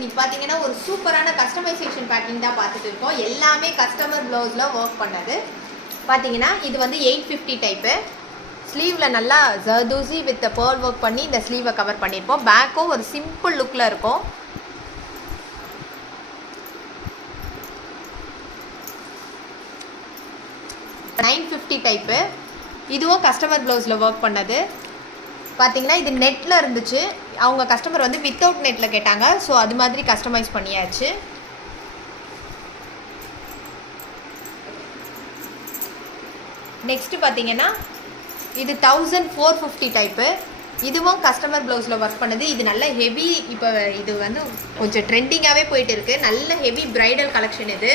இன்னைக்கு பார்த்தீங்கன்னா ஒரு சூப்பரான கஸ்டமைசேஷன் பேக்கிங் தான் பார்த்துட்டு இருக்கோம். எல்லாமே கஸ்டமர் ப்ளவுஸில் ஒர்க் பண்ணது. பார்த்தீங்கன்னா இது வந்து 850 டைப்பு. ஸ்லீவில் நல்லா ஜர்தூசி வித் பேர்ல் ஒர்க் பண்ணி இந்த ஸ்லீவை கவர் பண்ணியிருப்போம். பேக்கும் ஒரு சிம்பிள் லுக்கில் இருக்கும். $950 டைப்பு. இதுவும் கஸ்டமர் ப்ளவுஸில் ஒர்க் பண்ணது. பார்த்தீங்கன்னா இது நெட்டில் இருந்துச்சு. அவங்க கஸ்டமர் வந்து வித்தவுட் நெட்டில் கேட்டாங்க. ஸோ அது மாதிரி கஸ்டமைஸ் பண்ணியாச்சு. நெக்ஸ்ட்டு பார்த்தீங்கன்னா இது 1450 டைப்பு. இதுவும் கஸ்டமர் ப்ளவுஸில் ஒர்க் பண்ணது. இது நல்ல ஹெவி, இப்போ இது வந்து கொஞ்சம் ட்ரெண்டிங்காகவே போயிட்டு இருக்குது. நல்ல ஹெவி ப்ரைடல் கலெக்ஷன். இது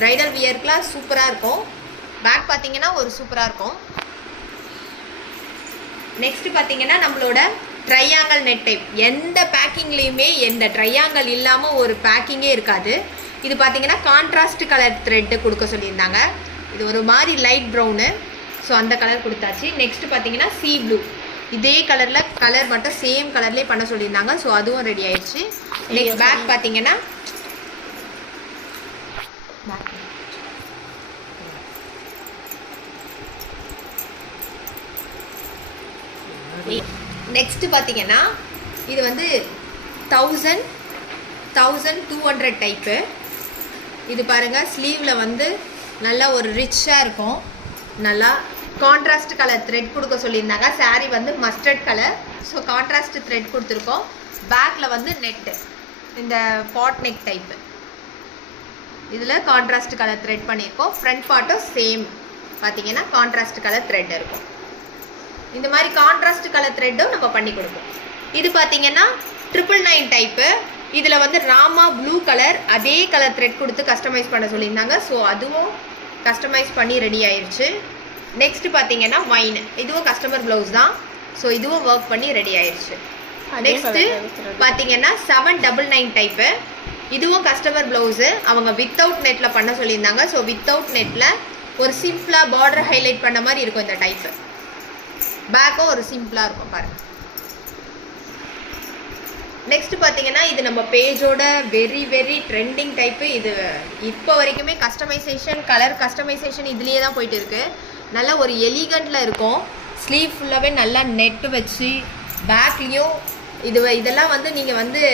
ப்ரைடல் வியர்க்கெலாம் சூப்பராக இருக்கும். பேக் பார்த்தீங்கன்னா ஒரு சூப்பராக இருக்கும். நெக்ஸ்ட் பார்த்தீங்கன்னா நம்மளோட ட்ரையாங்கல் நெட் டைப். எந்த பேக்கிங்லேயுமே எந்த ட்ரையாங்கல் இல்லாமல் ஒரு பேக்கிங்கே இருக்காது. இது பார்த்தீங்கன்னா கான்ட்ராஸ்ட் கலர் த்ரெட்டு கொடுக்க சொல்லியிருந்தாங்க. இது ஒரு மாதிரி லைட் ப்ரௌனு. ஸோ அந்த கலர் கொடுத்தாச்சு. நெக்ஸ்ட் பார்த்தீங்கன்னா சீ ப்ளூ. இதே கலரில் கலர் மட்டும் சேம் கலர்லேயே பண்ண சொல்லியிருந்தாங்க. ஸோ அதுவும் ரெடி ஆயிடுச்சு. நெக்ஸ்ட் பேக் பார்த்தீங்கன்னா நெக்ஸ்ட் பார்த்தீங்கன்னா இது வந்து 1200 டைப்பு. இது பாருங்கள், ஸ்லீவில் வந்து நல்லா ஒரு ரிச்சாக இருக்கும். நல்லா கான்ட்ராஸ்ட் கலர் த்ரெட் கொடுக்க சொல்லியிருந்தாங்க. சாரீ வந்து mustard colour. So contrast thread கொடுத்துருக்கோம். பேக்கில் வந்து நெட்டு இந்த பாட் நெக் டைப்பு. இதில் கான்ட்ராஸ்ட் கலர் த்ரெட் பண்ணியிருக்கோம். ஃப்ரண்ட் பார்ட்டும் சேம் பார்த்தீங்கன்னா கான்ட்ராஸ்ட் கலர் த்ரெட் இருக்கும். இந்த மாதிரி கான்ட்ராஸ்ட் கலர் த்ரெட்டும் நம்ம பண்ணி கொடுப்போம். இது பார்த்தீங்கன்னா 999 டைப்பு. இதில் வந்து ராமா ப்ளூ கலர் அதே கலர் த்ரெட் கொடுத்து கஸ்டமைஸ் பண்ண சொல்லியிருந்தாங்க. ஸோ அதுவும் கஸ்டமைஸ் பண்ணி ரெடி ஆயிடுச்சு. நெக்ஸ்ட் பார்த்தீங்கன்னா வைன். இதுவும் கஸ்டமர் ப்ளவுஸ் தான். ஸோ இதுவும் ஒர்க் பண்ணி ரெடி ஆயிடுச்சு. நெக்ஸ்ட்டு பார்த்தீங்கன்னா 799 டைப்பு. இதுவும் கஸ்டமர் ப்ளவுஸு. அவங்க வித்தவுட் நெட்டில் பண்ண சொல்லியிருந்தாங்க. ஸோ வித்தவுட் நெட்டில் ஒரு சிம்பிளாக பார்டர் ஹைலைட் பண்ண மாதிரி இருக்கும் இந்த டைப்பு. பேக்கும் ஒரு சிம்பிளாக இருக்கும் பாருங்கள். நெக்ஸ்ட் பார்த்தீங்கன்னா இது நம்ம பேஜோட வெரி ட்ரெண்டிங் டைப்பு. இது இப்போ வரைக்குமே கஸ்டமைசேஷன், கலர் கஸ்டமைசேஷன் இதுலேயே தான் போயிட்டு இருக்கு. நல்ல ஒரு எலிகண்ட்டில் இருக்கும். ஸ்லீவ் ஃபுல்லாகவே நல்லா நெட்டு வச்சு பேக்லேயும் இதெல்லாம் வந்து நீங்கள் வந்து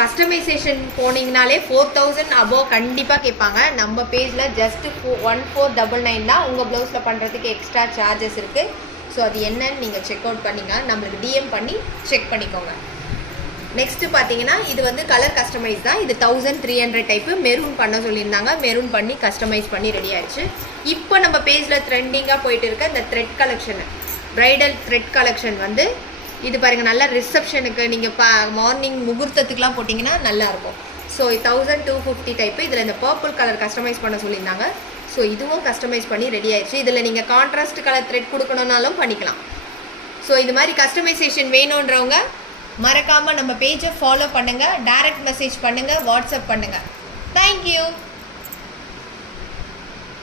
கஸ்டமைசேஷன் போனீங்கனாலே 4000 அபோவ் கண்டிப்பாக கேட்பாங்க. நம்ம பேஜில் ஜஸ்ட்டு 1499 தான். உங்கள் ப்ளவுஸில் பண்ணுறதுக்கு எக்ஸ்ட்ரா சார்ஜஸ் இருக்குது. ஸோ அது என்னன்னு நீங்கள் செக் அவுட் பண்ணிங்க. நம்மளுக்கு டிஎம் பண்ணி செக் பண்ணிக்கோங்க. நெக்ஸ்ட்டு பார்த்தீங்கன்னா இது வந்து கலர் கஸ்டமைஸ் தான். இது 1300 டைப்பு. மெரூன் பண்ண சொல்லியிருந்தாங்க. மெரூன் பண்ணி கஸ்டமைஸ் பண்ணி ரெடி ஆயிடுச்சு. இப்போ நம்ம பேஜில் ட்ரெண்டிங்காக போயிட்டு இருக்க இந்த thread collection, bridal thread collection வந்து இது பாருங்கள். நல்லா ரிசப்ஷனுக்கு நீங்கள் மார்னிங் முகூர்த்தத்துக்குலாம் போட்டிங்கன்னா நல்லாயிருக்கும். So 1250 type. இதில் இந்த பர்பிள் கலர் கஸ்டமைஸ் பண்ண சொல்லியிருந்தாங்க. ஸோ இதுவும் கஸ்டமைஸ் பண்ணி ரெடி ஆயிடுச்சு. இதில் நீங்கள் கான்ட்ராஸ்ட் கலர் த்ரெட் கொடுக்கணுன்னாலும் பண்ணிக்கலாம். ஸோ இது மாதிரி கஸ்டமைசேஷன் வேணுன்றவங்க மறக்காமல் நம்ம பேஜை ஃபாலோ பண்ணுங்கள். டைரக்ட் மெசேஜ் பண்ணுங்கள், வாட்ஸ்அப் பண்ணுங்கள். தேங்க்யூ.